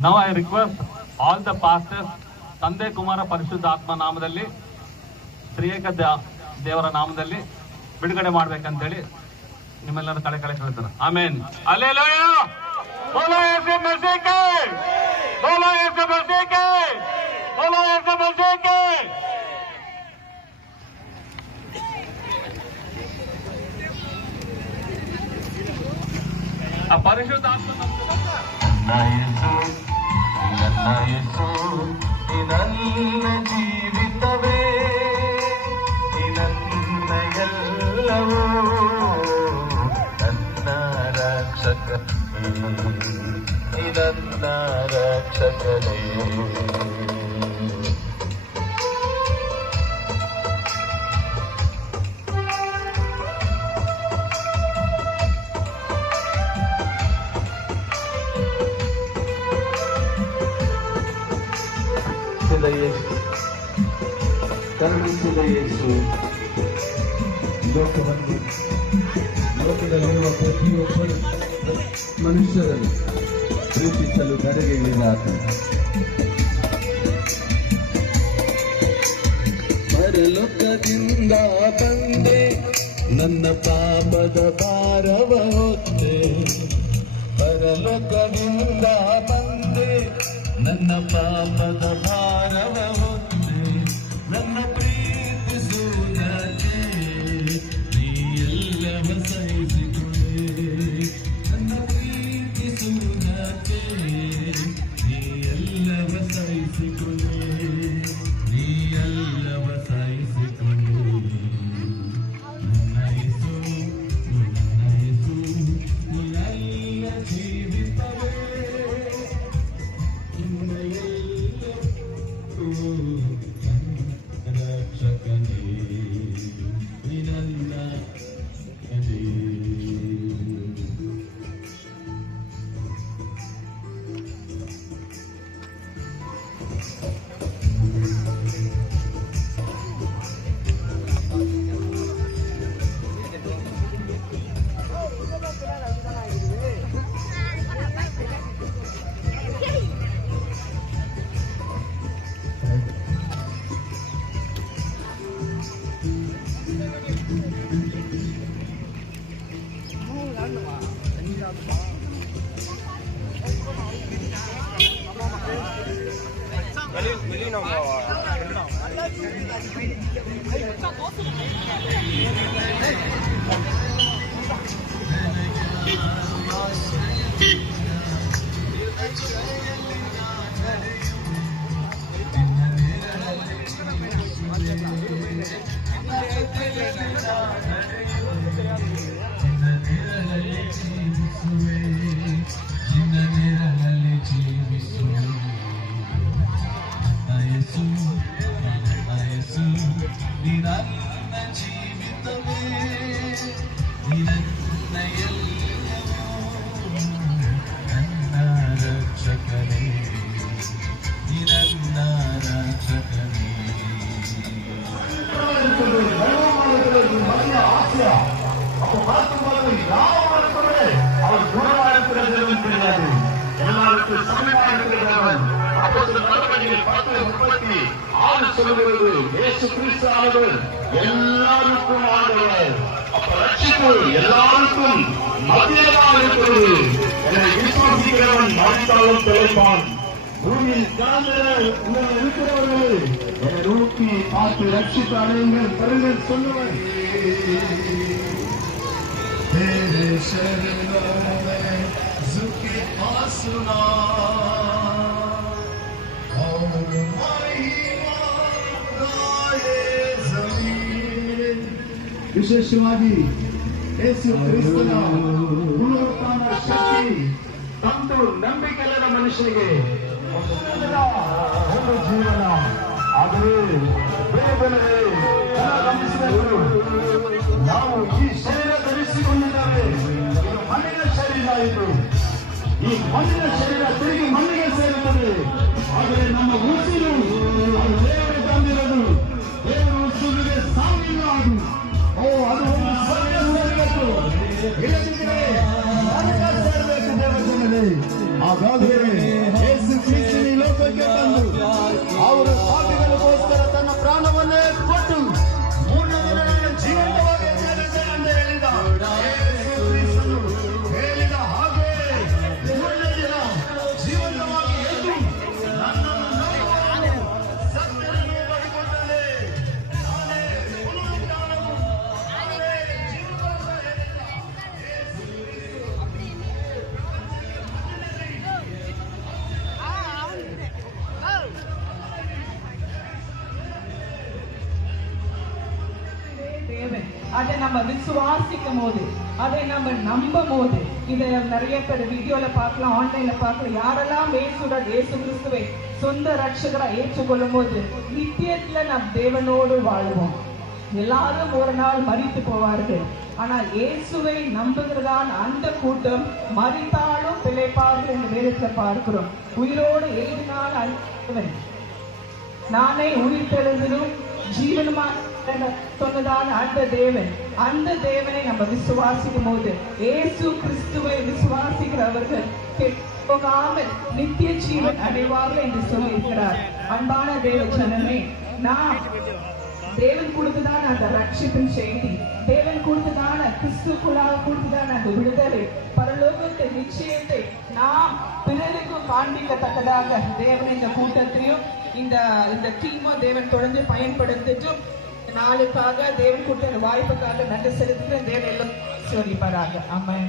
Now I request all the pastors, ತಂದೆ ಕುಮಾರ ಪರಿಶುದ್ಧ ಆತ್ಮ ನಾಮದಲ್ಲಿ ತ್ರಿಯೇಕ ದೇವರ ನಾಮದಲ್ಲಿ ಬಿಡುಗಡೆ ಮಾಡ್ಬೇಕಂತೇಳಿ ನಿಮ್ಮೆಲ್ಲರ ಕಳೆ ಕೇಳ್ತಾರೆ. ಆಮೇನ್. ಹಲ್ಲೆಲೂಯಾ. ಬೋಲೋ ಯೇಸು ಮಸೀಹ್. ಬೋಲೋ ಯೇಸು ಮಸೀಹ್. ಬೋಲೋ ಯೇಸು ಮಸೀಹ್. ಆ ಪರಿಶುದ್ಧ ಆತ್ಮ ನನ್ನ ಜೀವಿತವೇ ನನ್ನ ಎಲ್ಲವೂ ನನ್ನ ರಕ್ಷಕ ನನ್ನ ರಕ್ಷಕನೇ ಕರುಣಿಸಿದ ಯೇಸು ಲೋಕದಲ್ಲಿರುವ ಪ್ರತಿಯೊಬ್ಬ ಮನುಷ್ಯರನ್ನು ಪ್ರೀತಿಸಲು ಕರೆಯಿಳಿದಾತ. ಪರಲೋಕದಿಂದ ಬಂದೆ ನನ್ನ ಪಾಪದ ಭಾರವ ಹೊತ್ತೆ, ಪರಲೋಕದಿಂದ ಬಂದೆ ನನ್ನ ಪಾಪದ ಭಾರವ ಹೊತ್ತೆ, ನನ್ನ ಪ್ರೀತಿಸುವುದಕ್ಕೆ ನೀ ಎಲ್ಲವ ಸಹಿಸಿಕೊಂಡೆ, ನನ್ನ ಪ್ರೀತಿಸುವುದಕ್ಕೆ ನೀ ಎಲ್ಲವ ಸಹಿಸಿಕೊಂಡೆ, ನೀ ಎಲ್ಲವ ಸಹಿಸಿಕೊಂಡೆ. ನನ್ನ ಯೇಸು ನನ್ನ ಜೀವಿತವೇ ರಕ್ಷಕನೇ ನನ್ನ எல்லாருக்கும் ஆண்டவர், அப்ப ரட்சிப்பு எல்லாருக்கும் மத்தியமாக இருக்கிறது. என்னை விசுவாசிக்கிறவன் மறித்தாலும் பிழைப்பான். பூமியில் இருக்கிறவர்கள் என்னை நோக்கி பார்த்து ரட்சித்து அடையுங்கள், பெறுங்கள் சொல்லுவர். ವಿಶೇಷವಾಗಿ ಯೇಸು ಕ್ರಿಸ್ತನ ಪುನರುತ್ಥಾನ ಶಕ್ತಿ ತಂದು ನಂಬಿಕೆಯಿಲ್ಲದ ಮನುಷ್ಯನಿಗೆ ಒಂದು ಜೀವನ. ಆದರೆ ಬೇರೆ ಗಮನಿಸಬೇಕು, ನಾವು ಈ ಶರೀರ ಧರಿಸಿಕೊಂಡಿದ್ದೇವೆ, ಇದು ಮಣ್ಣಿನ ಶರೀರ. ಈ ಮಣ್ಣಿನ ಶರೀರ ತಿರುಗಿ ಮಣ್ಣಿಗೆ ಸೇರುತ್ತದೆ. ಆದರೆ ನಮ್ಮ ಉಸಿರು ದೇವರು ತಂದಿರೋದು, ದೇವರು ಉಸಿರಿಗೆ ಸಾವಿಲ್ಲ. ಅದು ಇಲ್ಲದಿದ್ದರೆ ಸೇರಬೇಕು ದೇವಜನರೇ. ಹಾಗಾದರೆ அதை நம்ம விசுவாசிக்கும் போது, அதை நம்ம நம்பும் போது, இதை நிறைய பேர் வீடியோல பார்க்கலாம், ஆன்லைன்ல பார்க்கலாம், யாரெல்லாம் இயேசு கிறிஸ்துவை சொந்த ரட்சகரா ஏற்றுக்கொள்ளும் போது நித்தியத்துல நாம் தேவனோடு வாழ்வோம். எல்லாரும் ஒரு நாள் மரித்து போவார்கள், ஆனால் இயேசுவை நம்புகிறதான அந்த கூட்டம் மரித்தாலும் பிழைப்பார்கள் என்று வேதத்துல பார்க்கிறோம். உயிரோடு எழுதினால் அழித்தவன் நானே உயிர்த்தெழுதிலும் ஜீவனுமாக சொன்னதான அந்த தேவனை நம்ம விசுவாசிக்கும் போது, இயேசு கிறிஸ்துவை விசுவாசிக்கிறவர்கள் போகாமல் நித்திய ஜீவன் அடைவார்கள் என்று சொல்லியிருக்கிறார். அன்பான தேவ ஜனமே, நான் தேவன் கொடுத்ததான அந்த ரட்சிப்பின் செய்தி, தேவன் கொடுத்ததான கிறிஸ்துக்குள்ளாக கொடுத்ததான அந்த விடுதலை, பரலோகத்தை நிச்சயத்தை நாம் பிறருக்கும் காண்பிக்கத்தக்கதாக தேவன் இந்த கூட்டத்தையும் இந்த டீமும் தேவன் தொடர்ந்து பயன்படுத்திட்டும் நாளுக்காக தேவன் கொடுத்த வாய்ப்புக்காக நன்றி செலுத்துகிற தேவன் எல்லாம் சொல்லிப்பாராக. ஆமென்.